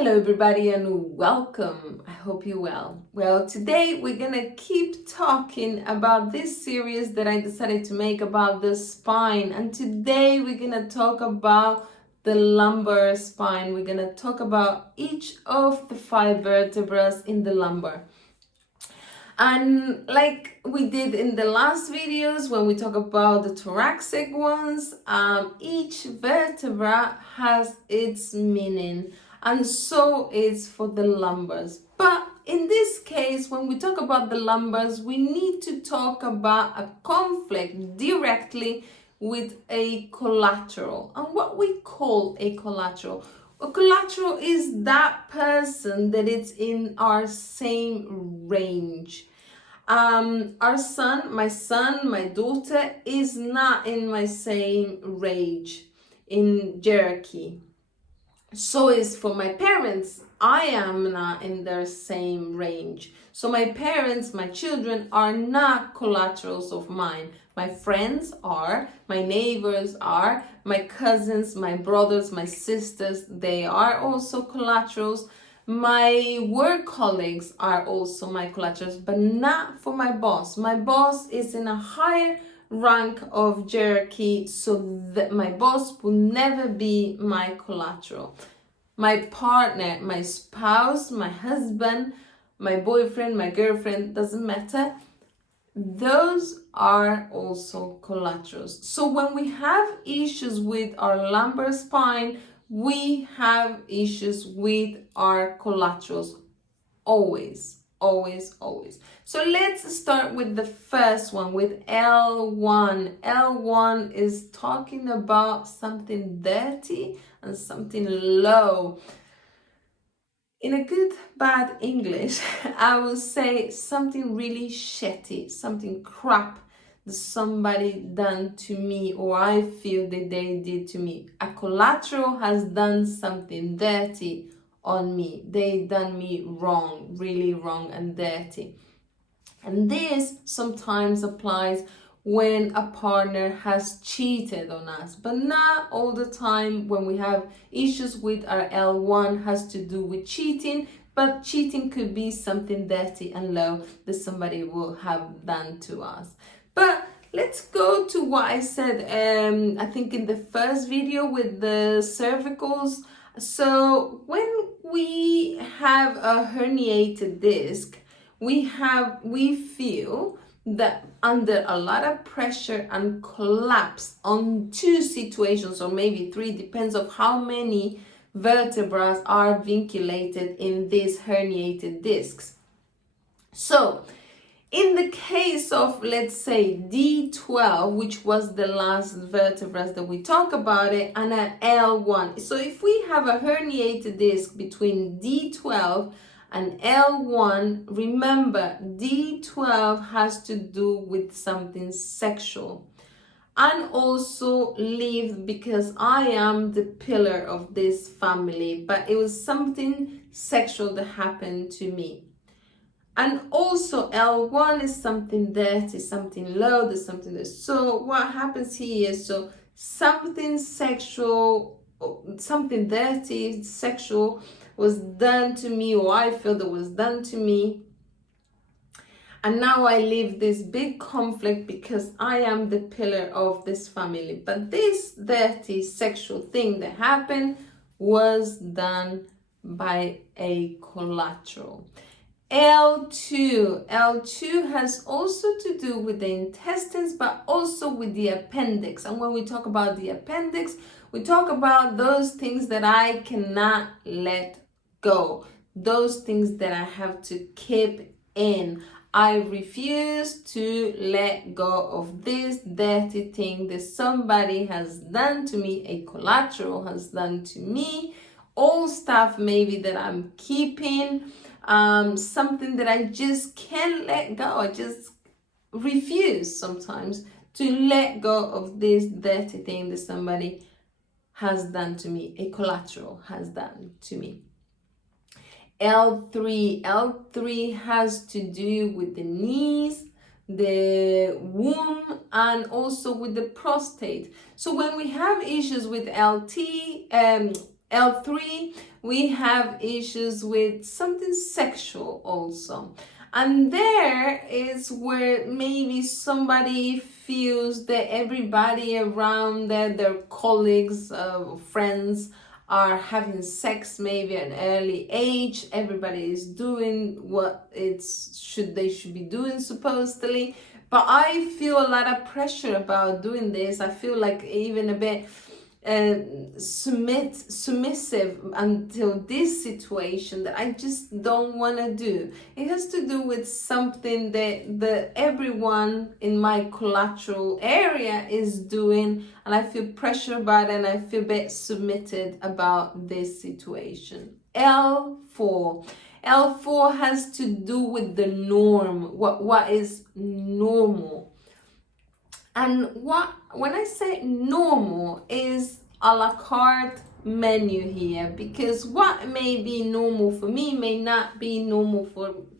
Hello everybody and welcome. I hope you're well. Well, today we're gonna keep talking about this series that I decided to make about the spine, and today we're gonna talk about the lumbar spine. We're gonna talk about each of the 5 vertebrae in the lumbar. And like we did in the last videos when we talk about the thoracic ones, each vertebra has its meaning, and so is for the lumbars. But in this case, when we talk about the lumbars, we need to talk about a conflict directly with a collateral. And what we call a collateral is that person that is in our same range. My son, my daughter is not in my same range in hierarchy. So is for my parents. I am not in their same range. So my parents, my children are not collaterals of mine. My friends are, my neighbors are, my cousins, my brothers, my sisters, they are also collaterals. My work colleagues are also my collaterals, but not for my boss. My boss is in a higher rank of hierarchy, so that my boss will never be my collateral. My partner, my spouse, my husband, my boyfriend, my girlfriend, doesn't matter. Those are also collaterals. So when we have issues with our lumbar spine, we have issues with our collaterals. Always, always, always. So let's start with the first one, with L1. L1 is talking about something dirty and something low. In a good, bad English, I will say something really shitty, something crap that somebody done to me, or I feel that they did to me. A collateral has done something dirty on me. They done me wrong, really wrong and dirty. And this sometimes applies when a partner has cheated on us, but not all the time. When we have issues with our L1 has to do with cheating, but cheating could be something dirty and low that somebody will have done to us. But let's go to what I said, I think in the first video with the cervicals. So when we have a herniated disc, we feel that under a lot of pressure and collapse on 2 situations, or maybe 3, depends on how many vertebrae are vinculated in these herniated discs. So in the case of, let's say, D12, which was the last vertebra that we talk about it, and an L1. So if we have a herniated disc between D12 and L1, remember, D12 has to do with something sexual. And also live, because I am the pillar of this family, but it was something sexual that happened to me. And also L1 is something dirty, something low, there's something there. So what happens here, so something sexual, something dirty, sexual was done to me, or I feel that was done to me. And now I live this big conflict because I am the pillar of this family. But this dirty sexual thing that happened was done by a collateral. L2 has also to do with the intestines, but also with the appendix. And when we talk about the appendix, we talk about those things that I cannot let go, those things that I have to keep in. I refuse to let go of this dirty thing that somebody has done to me, a collateral has done to me, old stuff maybe that I'm keeping, something that I just can't let go. I just refuse sometimes to let go of this dirty thing that somebody has done to me, a collateral has done to me. L3 has to do with the knees, the womb, and also with the prostate. So when we have issues with L3, we have issues with something sexual also. And there is where maybe somebody feels that everybody around their colleagues, friends, are having sex maybe at an early age. Everybody is doing what they should be doing supposedly. But I feel a lot of pressure about doing this. I feel like even a bit submissive until this situation that I just don't want to do. It has to do with something that everyone in my collateral area is doing, and I feel pressure about it, and I feel a bit submitted about this situation. L4 has to do with the norm, what is normal. And when I say normal is a la carte menu here, because what may be normal for me may not be normal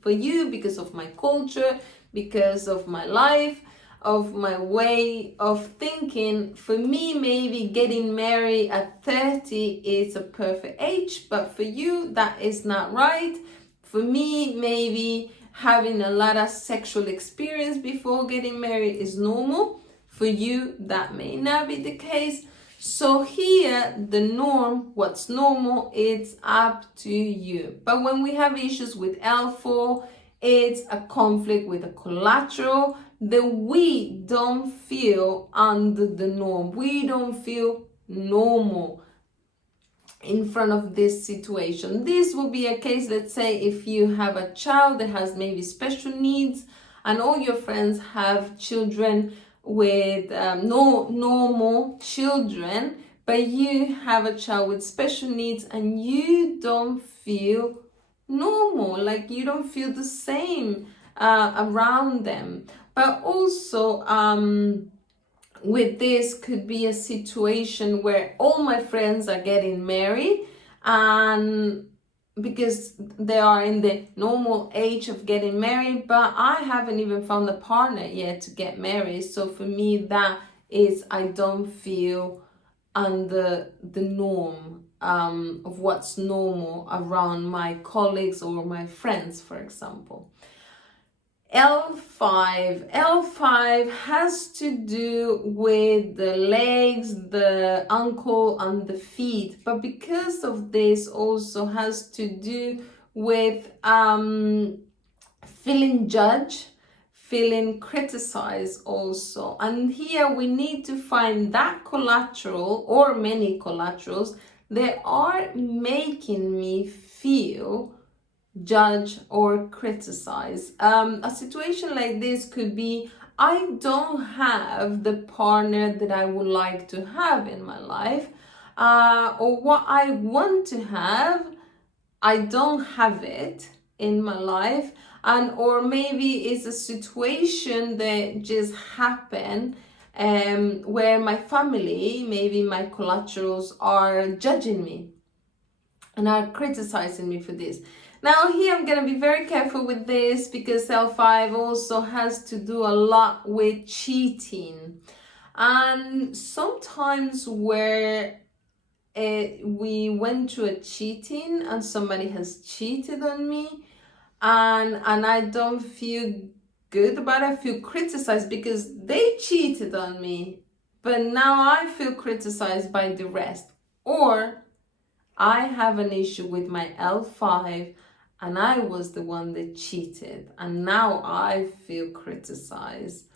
for you because of my culture, because of my life, of my way of thinking. For me, maybe getting married at 30 is a perfect age, but for you, that is not right. For me, maybe having a lot of sexual experience before getting married is normal. For you, that may not be the case. So here, the norm, what's normal, it's up to you. But when we have issues with L4, it's a conflict with a collateral that we don't feel under the norm. We don't feel normal in front of this situation. This will be a case, let's say, if you have a child that has maybe special needs and all your friends have children with no normal children, but you have a child with special needs and you don't feel normal, like you don't feel the same around them. But also with this could be a situation where all my friends are getting married, and because they are in the normal age of getting married, but I haven't even found a partner yet to get married. So for me, that is, I don't feel under the norm of what's normal around my colleagues or my friends, for example. L5 has to do with the legs, the ankle, and the feet, but because of this also has to do with feeling judged, feeling criticized also. And here we need to find that collateral or many collaterals that are making me feel judge or criticize. A situation like this could be, I don't have the partner that I would like to have in my life, or what I want to have, I don't have it in my life. And or maybe it's a situation that just happened where my family, maybe my collaterals, are judging me and are criticizing me for this. Now here I'm going to be very careful with this, because L5 also has to do a lot with cheating. And sometimes where we went through a cheating and somebody has cheated on me, and I don't feel good about it, I feel criticized because they cheated on me, but now I feel criticized by the rest. Or I have an issue with my L5 and I was the one that cheated, and now I feel criticized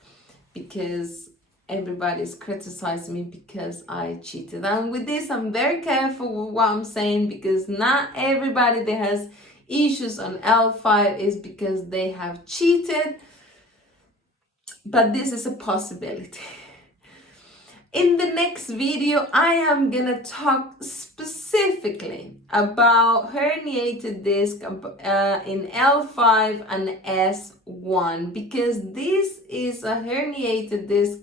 because everybody's criticizing me because I cheated. And with this, I'm very careful with what I'm saying, because not everybody that has issues on L5 is because they have cheated, but this is a possibility. In the next video, I am gonna talk specifically about herniated disc in L5 and S1, because this is a herniated disc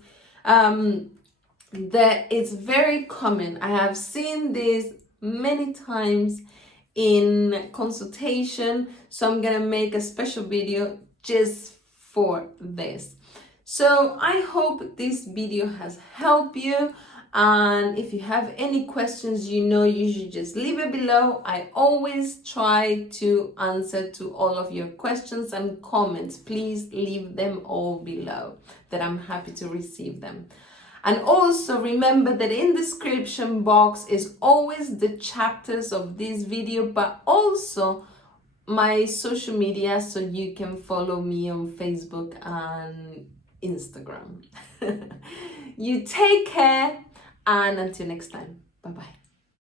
that is very common. I have seen this many times in consultation, so I'm gonna make a special video just for this. So I hope this video has helped you. And if you have any questions, you should just leave it below. I always try to answer to all of your questions and comments. Please leave them all below, that I'm happy to receive them. And also remember that in the description box is always the chapters of this video, but also my social media, so you can follow me on Facebook and Instagram. You take care, and until next time, bye bye.